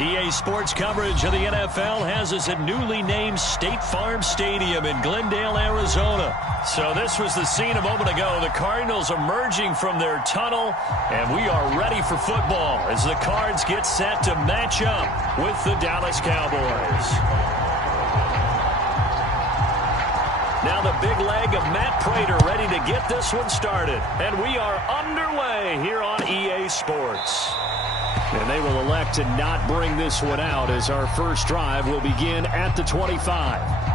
EA Sports coverage of the NFL has us at newly named State Farm Stadium in Glendale, Arizona. So this was the scene a moment ago. The Cardinals emerging from their tunnel, and we are ready for football as the Cards get set to match up with the Dallas Cowboys. Now the big leg of Matt Prater ready to get this one started. And we are underway here on EA Sports. And they will elect to not bring this one out as our first drive will begin at the 25.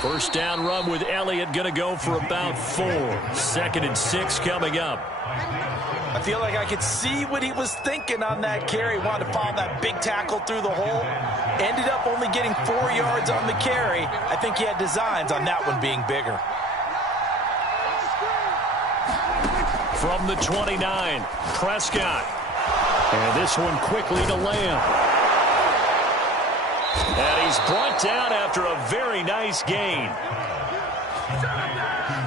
First down run with Elliott going to go for about 4. 2nd and 6 coming up. I feel like I could see what he was thinking on that carry. Wanted to follow that big tackle through the hole. Ended up only getting 4 yards on the carry. I think he had designs on that one being bigger. From the 29, Prescott. And this one quickly to Lamb. And he's brought down after a very nice gain.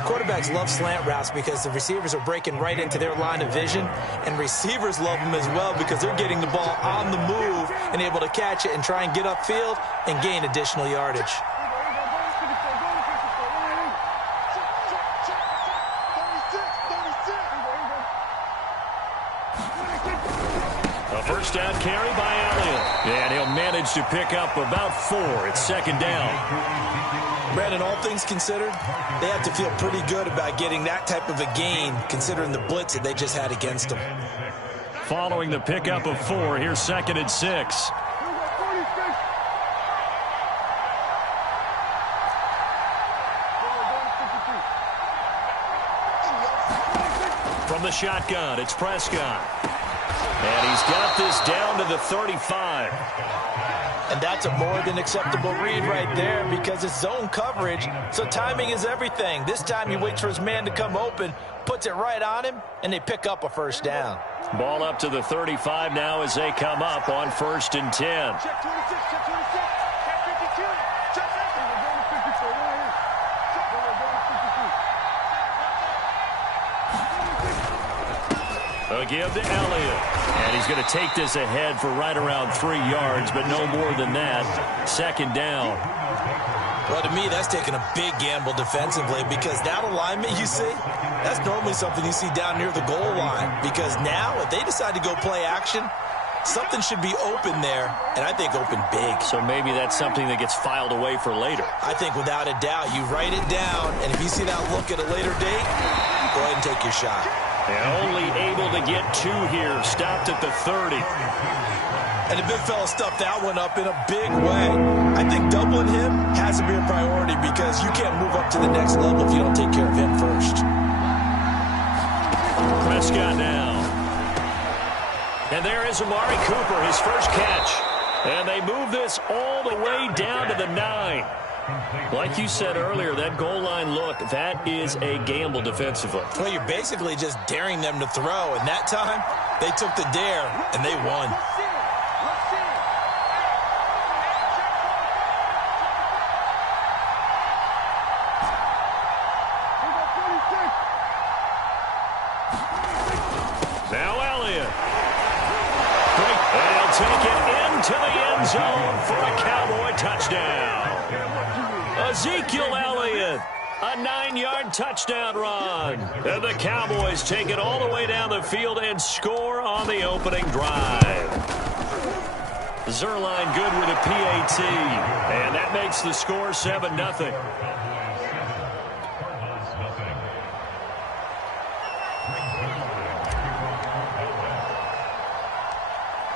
Quarterbacks love slant routes because the receivers are breaking right into their line of vision, and receivers love them as well because they're getting the ball on the move and able to catch it and try and get upfield and gain additional yardage. A first down carry by Elliott. And he'll manage to pick up about 4. It's 2nd down. Brandon, all things considered, they have to feel pretty good about getting that type of a gain considering the blitz that they just had against them. Following the pickup of 4, here's 2nd and 6. From the shotgun, it's Prescott. And he's got this down to the 35. And that's a more than acceptable read right there because it's zone coverage, so timing is everything. This time he waits for his man to come open, puts it right on him, and they pick up a first down. Ball up to the 35 now as they come up on 1st and 10. A give to Elliott. And he's going to take this ahead for right around 3 yards, but no more than that. 2nd down. Well, to me, that's taking a big gamble defensively because that alignment you see, that's normally something you see down near the goal line. Because now, if they decide to go play action, something should be open there, and I think open big. So maybe that's something that gets filed away for later. I think without a doubt, you write it down, and if you see that look at a later date, go ahead and take your shot. And only able to get 2 here. Stopped at the 30. And the big fella stuffed that one up in a big way. I think doubling him has to be a priority because you can't move up to the next level if you don't take care of him first. Prescott now. And there is Amari Cooper, his first catch. And they move this all the way down to the 9. Like you said earlier, that goal line look, that is a gamble defensively. Well, you're basically just daring them to throw. And that time, they took the dare, and they won. Now Elliott. And he'll take it into the end zone for a Cowboy touchdown. Ezekiel Elliott, a 9-yard touchdown run. And the Cowboys take it all the way down the field and score on the opening drive. Zerline good with a PAT. And that makes the score 7-0.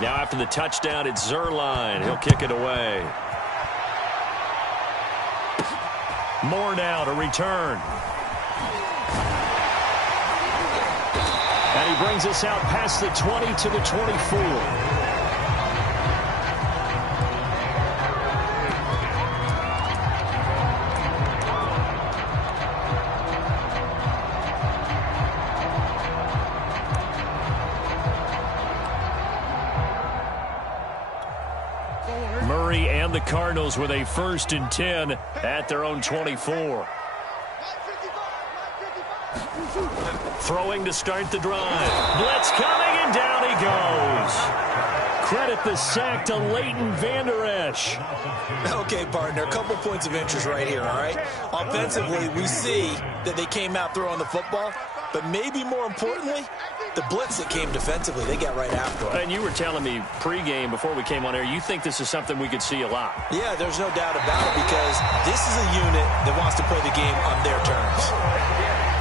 Now after the touchdown, it's Zerline. He'll kick it away. Moore now to return. And he brings us out past the 20 to the 24. Murray and the Cardinals with a 1st and 10 at their own 24. Throwing to start the drive. Blitz coming, and down he goes. Credit the sack to Leighton Vander Esch. Okay, partner, a couple points of interest right here, all right? Offensively, we see that they came out throwing the football, but maybe more importantly, the blitz that came defensively, they got right after it. And you were telling me pregame before we came on air, you think this is something we could see a lot. Yeah, there's no doubt about it, because this is a unit that wants to play the game on their terms.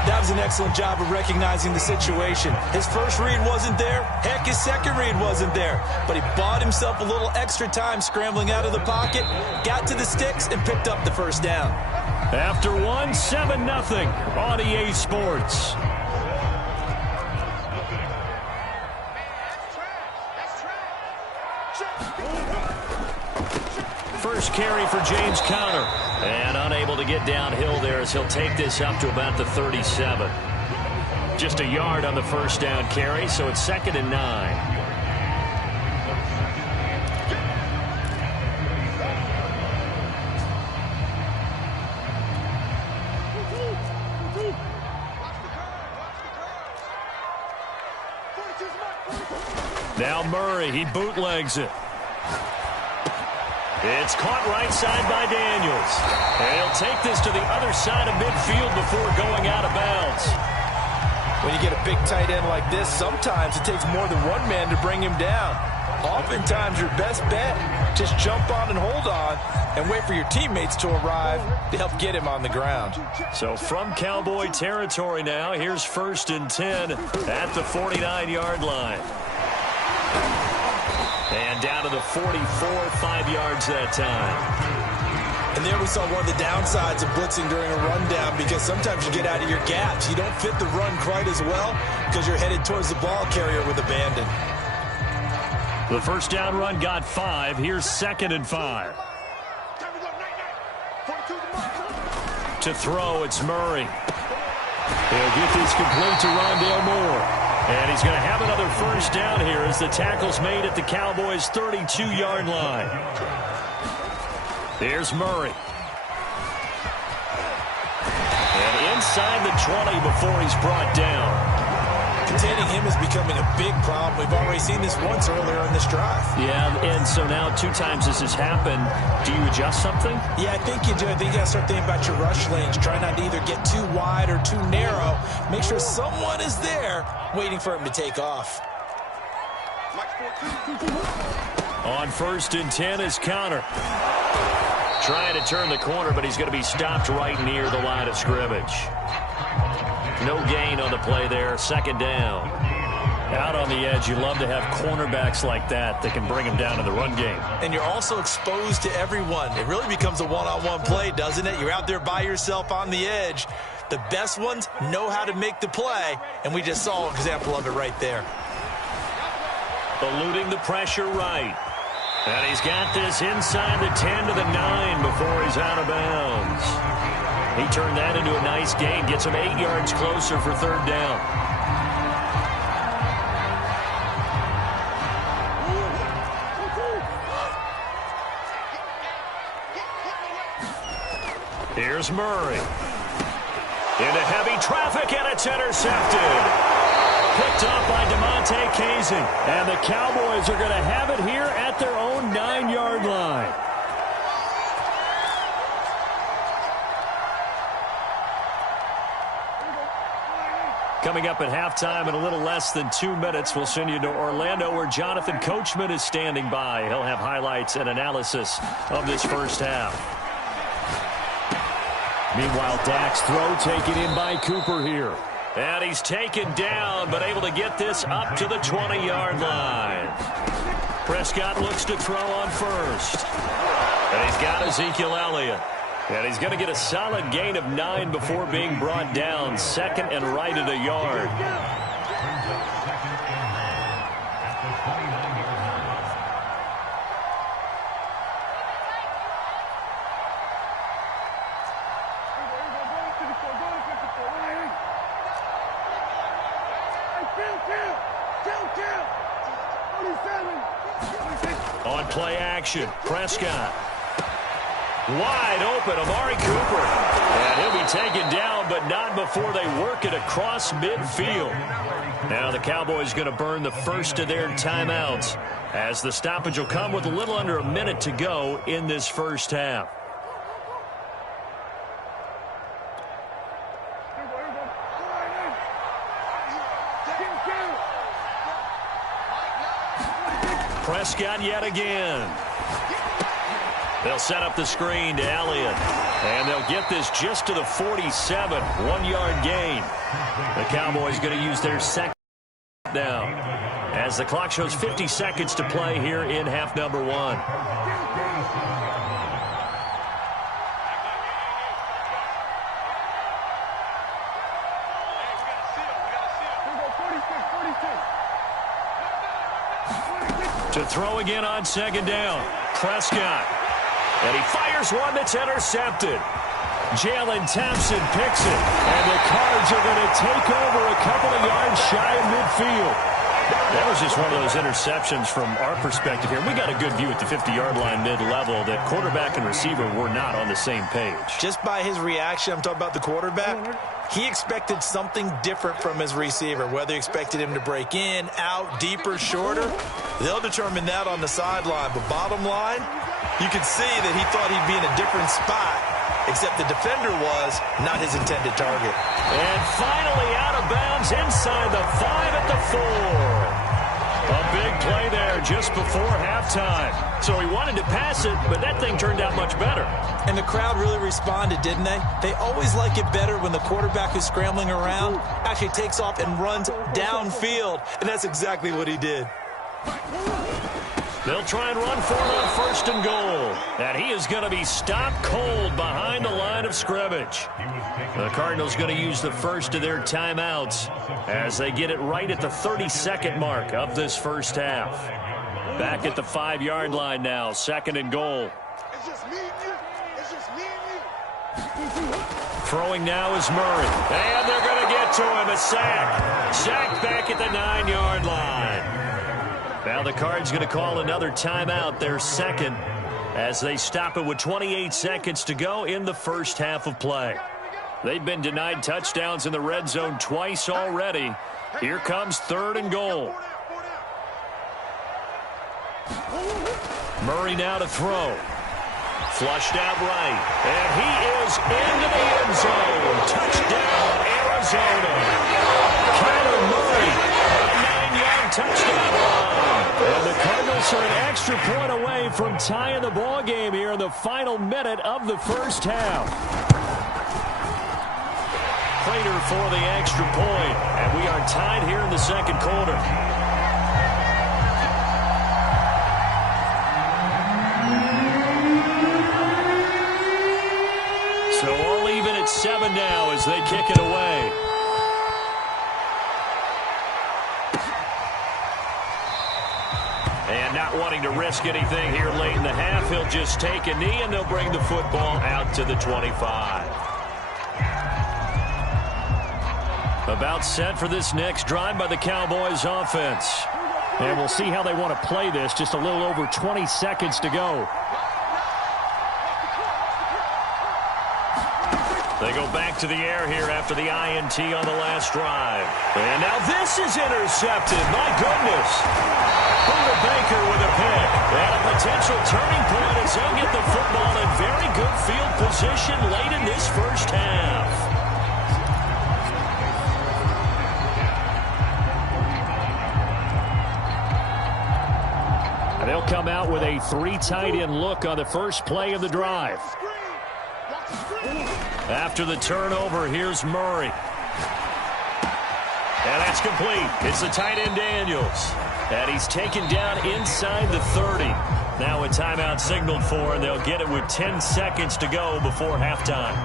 That was an excellent job of recognizing the situation. His first read wasn't there. Heck, his second read wasn't there. But he bought himself a little extra time scrambling out of the pocket, got to the sticks, and picked up the first down. After 7-0 on EA Sports. First carry for James Conner. And unable to get downhill there as he'll take this up to about the 37. Just a yard on the first down carry, so it's 2nd and 9. Now Murray, he bootlegs it. It's caught right side by Daniels. And he'll take this to the other side of midfield before going out of bounds. When you get a big tight end like this, sometimes it takes more than one man to bring him down. Oftentimes, your best bet, just jump on and hold on and wait for your teammates to arrive to help get him on the ground. So from Cowboy territory now, here's 1st and 10 at the 49-yard line. And down to the 44, 5 yards that time. And there we saw one of the downsides of blitzing during a rundown, because sometimes you get out of your gaps. You don't fit the run quite as well because you're headed towards the ball carrier with abandon. The first down run got 5. Here's 2nd and 5. To throw, it's Murray. He'll get this complete to Rondale Moore. And he's going to have another first down here as the tackle's made at the Cowboys' 32-yard line. There's Murray. And inside the 20 before he's brought down. Containing him is becoming a big problem. We've already seen this once earlier in this drive. Yeah, and so now 2 times this has happened. Do you adjust something? Yeah, I think you do. I think you got to start thinking about your rush lanes. Try not to either get too wide or too narrow. Make sure someone is there waiting for him to take off. On 1st and 10 is Conner. Trying to turn the corner, but he's going to be stopped right near the line of scrimmage. No gain on the play there. 2nd down. Out on the edge, you love to have cornerbacks like that can bring him down in the run game. And you're also exposed to everyone. It really becomes a one-on-one play, doesn't it? You're out there by yourself on the edge. The best ones know how to make the play, and we just saw an example of it right there. Eluding the pressure right. And he's got this inside the 10 to the 9 before he's out of bounds. He turned that into a nice gain. Gets him 8 yards closer for 3rd down. Here's Murray. Into heavy traffic, and it's intercepted. Picked off by DeMonte Casey. And the Cowboys are going to have it here at their own 9-yard line. Coming up at halftime in a little less than 2 minutes, we'll send you to Orlando where Jonathan Coachman is standing by. He'll have highlights and analysis of this first half. Meanwhile, Dak's throw taken in by Cooper here. And he's taken down, but able to get this up to the 20-yard line. Prescott looks to throw on first. And he's got Ezekiel Elliott. And he's going to get a solid gain of 9 before being brought down. 2nd and right at a yard. On play action, Prescott. Wide open, Amari Cooper. And he'll be taken down, but not before they work it across midfield. Now the Cowboys going to burn the first of their timeouts, as the stoppage will come with a little under a minute to go in this first half. Prescott yet again. They'll set up the screen to Elliott. And they'll get this just to the 47. 1-yard gain. The Cowboys going to use their second down, as the clock shows 50 seconds to play here in half number 1. To throw again on second down, Prescott. And he fires one that's intercepted. Jalen Thompson picks it. And the Cards are going to take over a couple of yards shy of midfield. That was just one of those interceptions from our perspective here. We got a good view at the 50-yard line mid-level that quarterback and receiver were not on the same page. Just by his reaction, I'm talking about the quarterback, he expected something different from his receiver. Whether he expected him to break in, out, deeper, shorter, they'll determine that on the sideline. But bottom line, you can see that he thought he'd be in a different spot, except the defender was not his intended target. And finally out of bounds inside the 5 at the 4. A big play there just before halftime. So he wanted to pass it, but that thing turned out much better. And the crowd really responded, didn't they? They always like it better when the quarterback who's scrambling around actually takes off and runs downfield. And that's exactly what he did. They'll try and run for it on first and goal. And he is going to be stopped cold behind the line of scrimmage. The Cardinals going to use the first of their timeouts as they get it right at the 32nd mark of this first half. Back at the 5-yard line now, second and goal. It's just me and you. It's just me and you. Throwing now is Murray. And they're going to get to him. A sack. Sacked back at the 9-yard line. Now the Cards going to call another timeout, their second, as they stop it with 28 seconds to go in the first half of play. They've been denied touchdowns in the red zone twice already. Here comes third and goal. Murray now to throw. Flushed out right. And he is into the end zone. Touchdown, Arizona. Kyler Murray, a 9-yard touchdown run. And the Cardinals are an extra point away from tying the ball game here in the final minute of the first half. Prater for the extra point, and we are tied here in the second quarter. So all even at 7 now as they kick it away. And not wanting to risk anything here late in the half, he'll just take a knee and they'll bring the football out to the 25. About set for this next drive by the Cowboys offense. And we'll see how they want to play this. Just a little over 20 seconds to go. They go back to the air here after the INT on the last drive. And now this is intercepted. My goodness. Buda Baker with a pick. And a potential turning point as they'll get the football in very good field position late in this first half. And they'll come out with a 3 tight end look on the first play of the drive. After the turnover, here's Murray. And that's complete. It's the tight end Daniels. And he's taken down inside the 30. Now a timeout signaled for, and they'll get it with 10 seconds to go before halftime.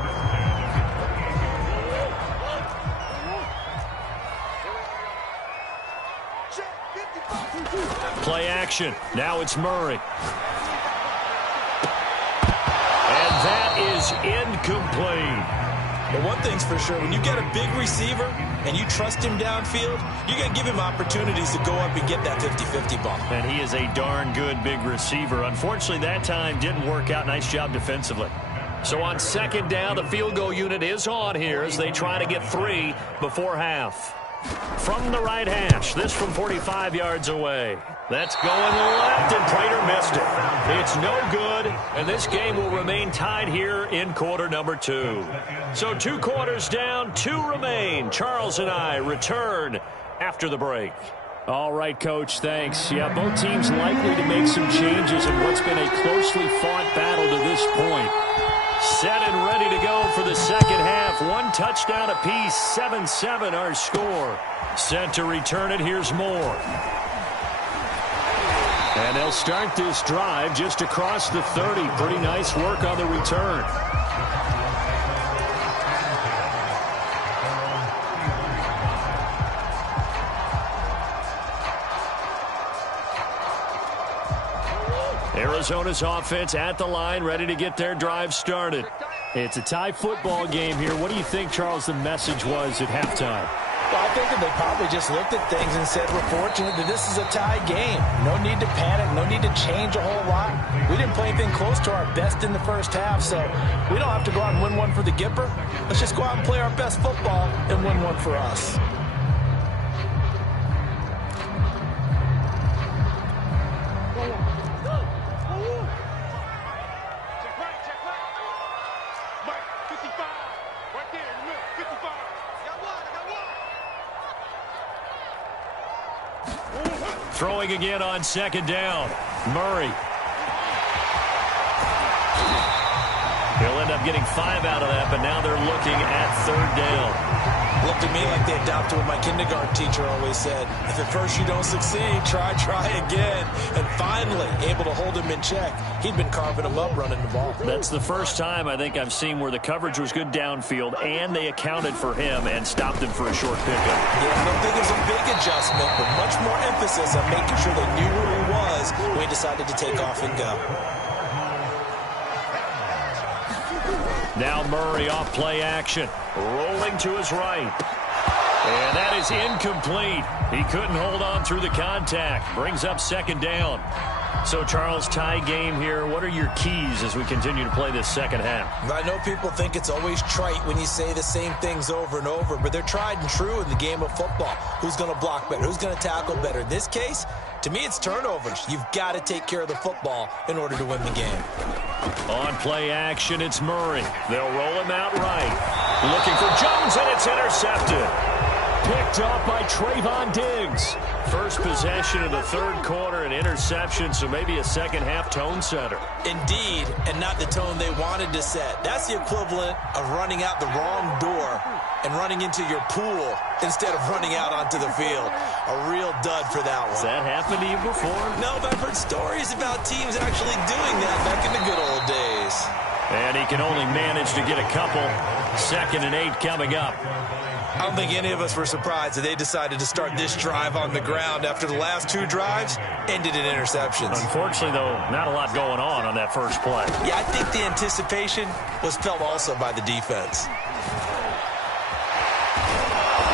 Play action. Now it's Murray. And that is incomplete. But one thing's for sure, when you get a big receiver and you trust him downfield, you're going to give him opportunities to go up and get that 50-50 ball. And he is a darn good big receiver. Unfortunately, that time didn't work out. Nice job defensively. So on second down, the field goal unit is on here as they try to get 3 before half. From the right hash, this from 45 yards away. That's going left, and Prater missed it. It's no good, and this game will remain tied here in quarter number 2. So 2 quarters down, 2 remain. Charles and I return after the break. All right, Coach, thanks. Yeah, both teams likely to make some changes in what's been a closely fought battle to this point. Set and ready to go for the second half. 1 touchdown apiece, 7-7 our score. Set to return it, here's Moore. And they'll start this drive just across the 30. Pretty nice work on the return. Arizona's offense at the line, ready to get their drive started. It's a tie football game here. What do you think, Charles, the message was at halftime? Well, I think that they probably just looked at things and said, we're fortunate that this is a tie game. No need to panic, no need to change a whole lot. We didn't play anything close to our best in the first half, so we don't have to go out and win one for the Gipper. Let's just go out and play our best football and win one for us. Throwing again on second down. Murray. He'll end up getting 5 out of that, but now they're looking at third down. Looked to me like they adopted what my kindergarten teacher always said. If at first you don't succeed, try again. And finally, able to hold him in check. He'd been carving him up running the ball. That's the first time I think I've seen where the coverage was good downfield, and they accounted for him and stopped him for a short pickup. Yeah, I don't think it was a big adjustment, but much more emphasis on making sure they knew where he was when he decided to take off and go. Now Murray off play action. Rolling to his right. And that is incomplete. He couldn't hold on through the contact. Brings up second down. So, Charles, tie game here. What are your keys as we continue to play this second half? I know people think it's always trite when you say the same things over and over, but they're tried and true in the game of football. Who's going to block better? Who's going to tackle better? In this case, to me, it's turnovers. You've got to take care of the football in order to win the game. On play action, it's Murray. They'll roll him out right. Looking for Jones, and it's intercepted. Picked off by Trayvon Diggs. First possession of the third quarter, an interception, so maybe a second half tone setter. Indeed, and not the tone they wanted to set. That's the equivalent of running out the wrong door and running into your pool instead of running out onto the field. A real dud for that one. Has that happened to you before? No, but I've heard stories about teams actually doing that back in the good old days. And he can only manage to get a couple. 2nd and 8 coming up. I don't think any of us were surprised that they decided to start this drive on the ground after the last 2 drives ended in interceptions. Unfortunately, though, not a lot going on that first play. Yeah, I think the anticipation was felt also by the defense.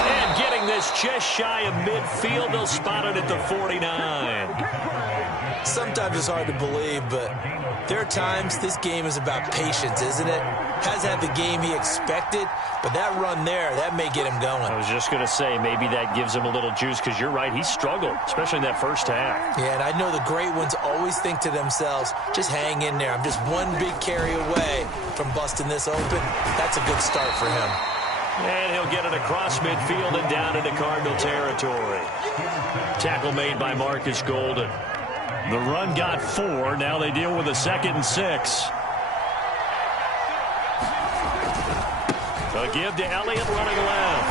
And getting this just shy of midfield, they'll spot it at the 49. Sometimes it's hard to believe, but there are times this game is about patience, isn't it? Has had the game he expected, but that run there, that may get him going. I was just going to say, maybe that gives him a little juice, because you're right, he struggled, especially in that first half. Yeah, and I know the great ones always think to themselves, just hang in there. I'm just one big carry away from busting this open. That's a good start for him. And he'll get it across midfield and down into Cardinal territory. Tackle made by Marcus Golden. The run got 4. Now they deal with a 2nd and 6. A give to Elliott running left.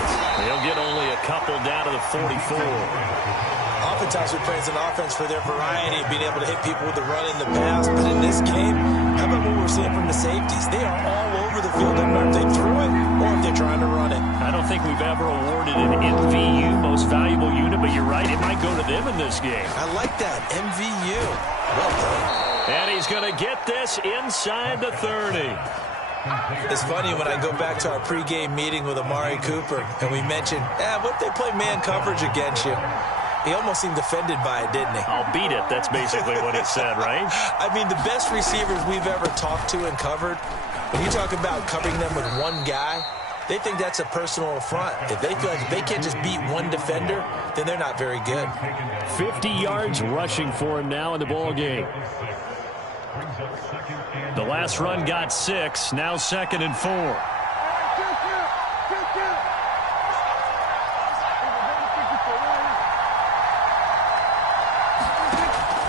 He'll get only a couple down to the 44. Oftentimes we praise an offense for their variety of being able to hit people with the run in the pass, but in this game, how about what we're seeing from the safeties? They are all over the field, no matter if they threw it or if they're trying to run it. I don't think we've ever awarded an MVU, most valuable unit, but you're right, it might go to them in this game. I like that, MVU. Well done. And he's going to get this inside the 30. It's funny when I go back to our pregame meeting with Amari Cooper and we mentioned, what if they play man coverage against you? He almost seemed offended by it, didn't he? I'll beat it. That's basically what he said, right? I mean, the best receivers we've ever talked to and covered, when you talk about covering them with one guy, they think that's a personal affront. If they feel like if they can't just beat one defender, then they're not very good. 50 yards rushing for him now in the ball game. The last run got 6. Now 2nd and 4.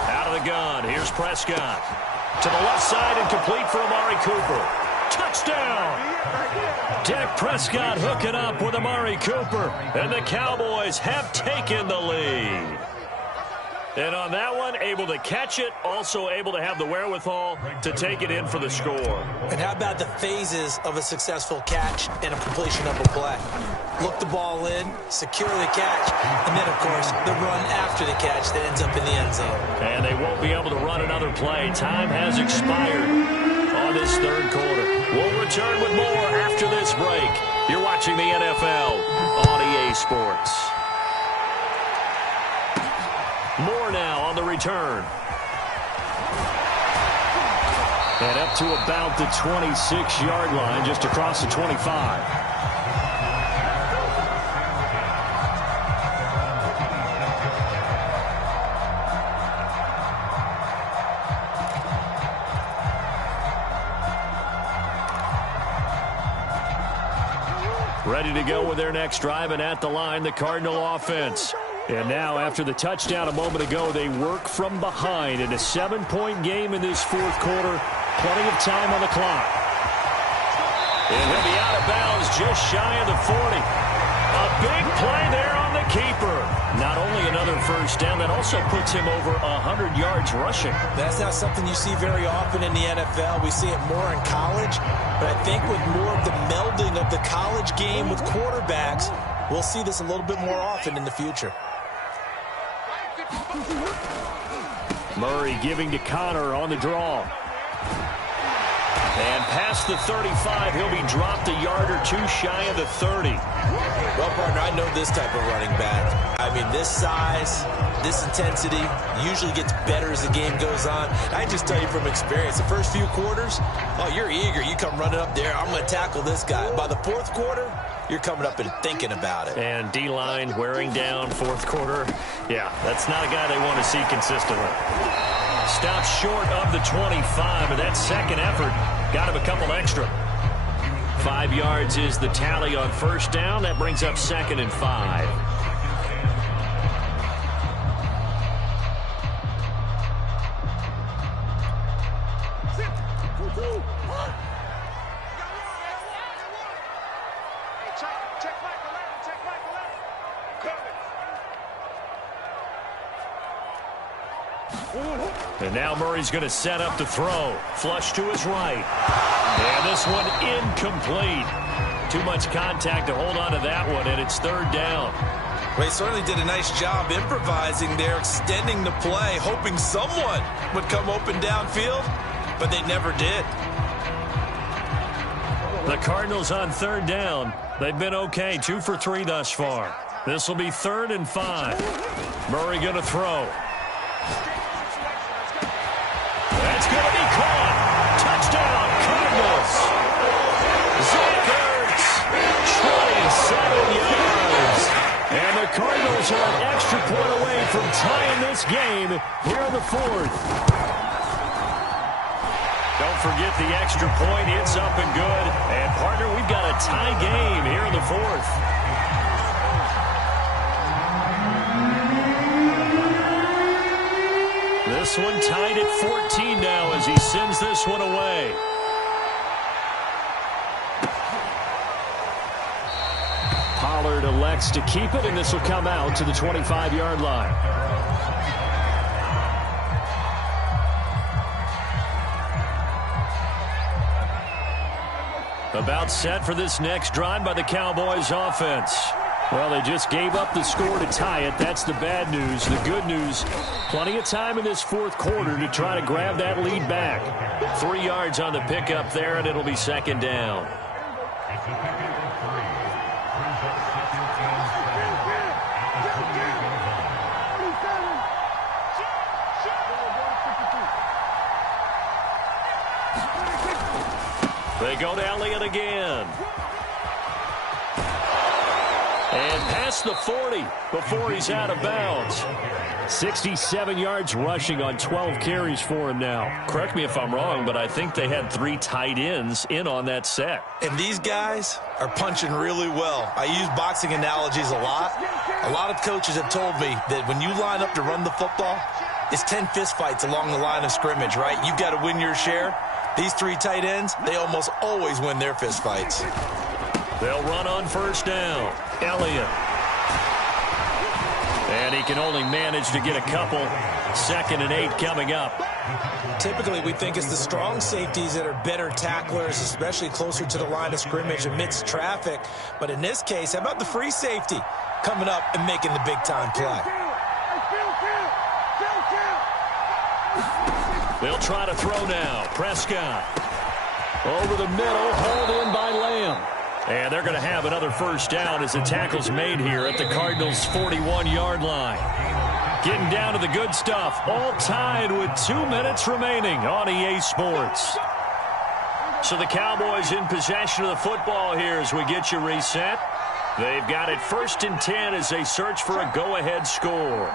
Out of the gun. Here's Prescott. To the left side and complete for Amari Cooper. Touchdown! Dak Prescott hooking up with Amari Cooper. And the Cowboys have taken the lead. And on that one, able to catch it, also able to have the wherewithal to take it in for the score. And how about the phases of a successful catch and a completion of a play? Look the ball in, secure the catch, and then, of course, the run after the catch that ends up in the end zone. And they won't be able to run another play. Time has expired on this third quarter. We'll return with more after this break. You're watching the NFL on EA Sports. More now on the return. And up to about the 26-yard line, just across the 25. Ready to go with their next drive, and at the line, the Cardinal offense. And now, after the touchdown a moment ago, they work from behind in a 7-point game in this fourth quarter. Plenty of time on the clock. And he'll be out of bounds just shy of the 40. A big play there on the keeper. Not only another first down, that also puts him over 100 yards rushing. That's not something you see very often in the NFL. We see it more in college. But I think with more of the melding of the college game with quarterbacks, we'll see this a little bit more often in the future. Murray giving to Connor on the draw. And past the 35, he'll be dropped a yard or two shy of the 30. Well, partner, I know this type of running back. I mean, this size, this intensity usually gets better as the game goes on. I just tell you from experience, the first few quarters, you're eager. You come running up there, I'm going to tackle this guy. By the fourth quarter, you're coming up and thinking about it. And D-line wearing down fourth quarter. Yeah, that's not a guy they want to see consistently. Stops short of the 25, and that second effort got him a couple extra. 5 yards is the tally on first down. That brings up 2nd and 5. And now Murray's going to set up to throw. Flush to his right. And this one incomplete. Too much contact to hold on to that one, and it's third down. Well, he certainly did a nice job improvising there, extending the play, hoping someone would come open downfield, but they never did. The Cardinals on third down. They've been okay, 2 for 3 thus far. This will be 3rd and 5. Murray going to throw. That's going to be caught. Touchdown, Cardinals. Zach Ertz, 27 yards. And the Cardinals are an extra point away from tying this game here in the 4th. Don't forget the extra point. It's up and good. And, partner, we've got a tie game here in the 4th. This one tied at 14 now as he sends this one away. Pollard elects to keep it, and this will come out to the 25-yard line. About set for this next drive by the Cowboys offense. Well, they just gave up the score to tie it. That's the bad news. The good news, plenty of time in this fourth quarter to try to grab that lead back. 3 yards on the pickup there, and it'll be second down. They go to Elliott again. And past the 40 before he's out of bounds. 67 yards rushing on 12 carries for him now. Correct me if I'm wrong, but I think they had 3 tight ends in on that set. And these guys are punching really well. I use boxing analogies a lot. A lot of coaches have told me that when you line up to run the football, it's 10 fistfights along the line of scrimmage, right? You've got to win your share. These 3 tight ends, they almost always win their fistfights. They'll run on first down. Elliott. And he can only manage to get a couple. 2nd and 8 coming up. Typically, we think it's the strong safeties that are better tacklers, especially closer to the line of scrimmage amidst traffic. But in this case, how about the free safety coming up and making the big-time play? They'll try to throw now. Prescott. Over the middle, hauled in by Lamb. And they're going to have another first down as the tackle's made here at the Cardinals' 41-yard line. Getting down to the good stuff. All tied with 2 minutes remaining on EA Sports. So the Cowboys in possession of the football here as we get you reset. They've got it 1st and 10 as they search for a go-ahead score.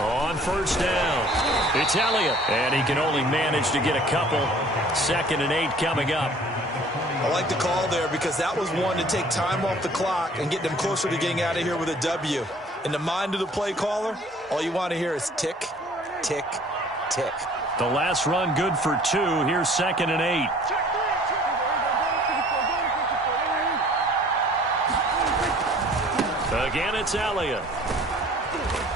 On first down, it's Elliott, and he can only manage to get a couple. 2nd and 8 coming up. I like the call there because that was one to take time off the clock and get them closer to getting out of here with a W. In the mind of the play caller, all you want to hear is tick, tick, tick. The last run good for 2. Here's 2nd and 8. Again, it's Elliott.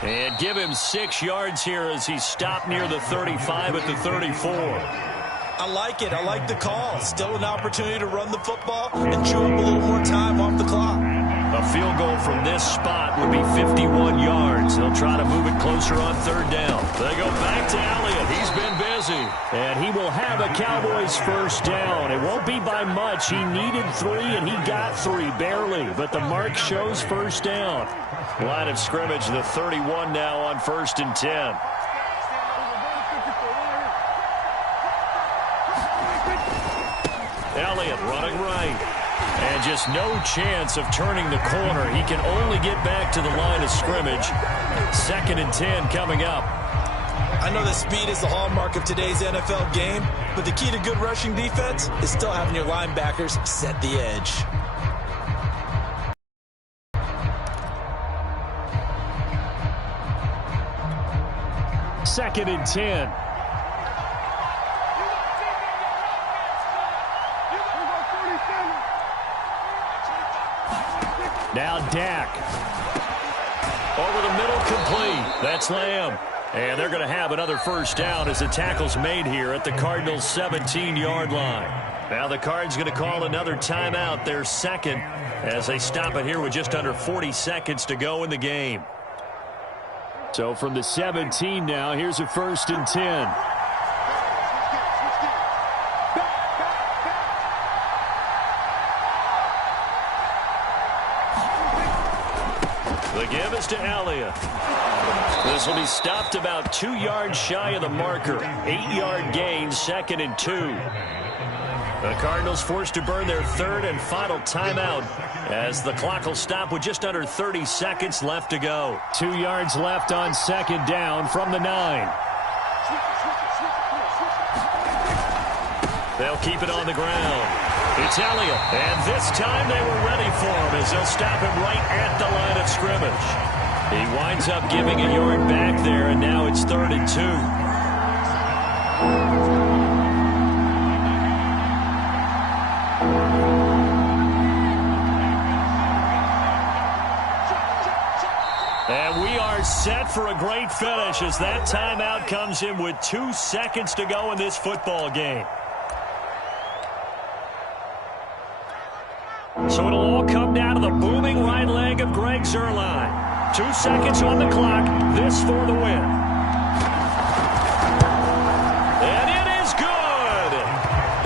And give him 6 yards here as he's stopped near the 35 at the 34. I like it. I like the call. Still an opportunity to run the football and chew up a little more time off the clock. A field goal from this spot would be 51 yards. They'll try to move it closer on 3rd down. They go back to Elliott. He's been busy. And he will have a Cowboys first down. It won't be by much. He needed 3, and he got 3, barely. But the mark shows first down. Line of scrimmage, the 31 now on 1st and 10. Elliott running right. And just no chance of turning the corner. He can only get back to the line of scrimmage. 2nd and 10 coming up. I know that speed is the hallmark of today's NFL game, but the key to good rushing defense is still having your linebackers set the edge. Second and 10. Now Dak. Over the middle, complete. That's Lamb. And they're going to have another first down as the tackle's made here at the Cardinals' 17-yard line. Now the Cards going to call another timeout, their 2nd, as they stop it here with just under 40 seconds to go in the game. So from the 17 now, here's a 1st and 10. The give is to Elliott. This will be stopped about 2 yards shy of the marker. 8-yard gain, 2nd and 2. The Cardinals forced to burn their 3rd and final timeout as the clock will stop with just under 30 seconds left to go. 2 yards left on 2nd down from the 9. They'll keep it on the ground. It's Elliott, and this time they were ready for him as they'll stop him right at the line of scrimmage. He winds up giving a yard back there, and now it's 3rd and 2. And we are set for a great finish as that timeout comes in with 2 seconds to go in this football game. So it'll all come down to the booming right leg of Greg Zuerlein. 2 seconds on the clock. This for the win. And it is good.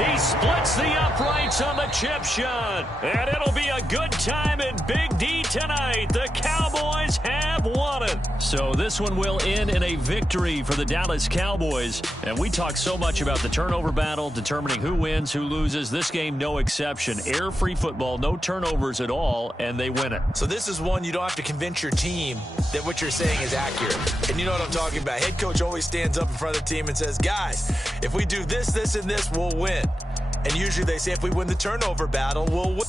He splits the uprights on the chip shot. And it'll be a good time in Big D tonight. The Cowboys have won it. So this one will end in a victory for the Dallas Cowboys. And we talk so much about the turnover battle, determining who wins, who loses. This game, no exception. Air-free football, no turnovers at all, and they win it. So this is one you don't have to convince your team that what you're saying is accurate. And you know what I'm talking about. Head coach always stands up in front of the team and says, guys, if we do this, this, and this, we'll win. And usually they say if we win the turnover battle, we'll win.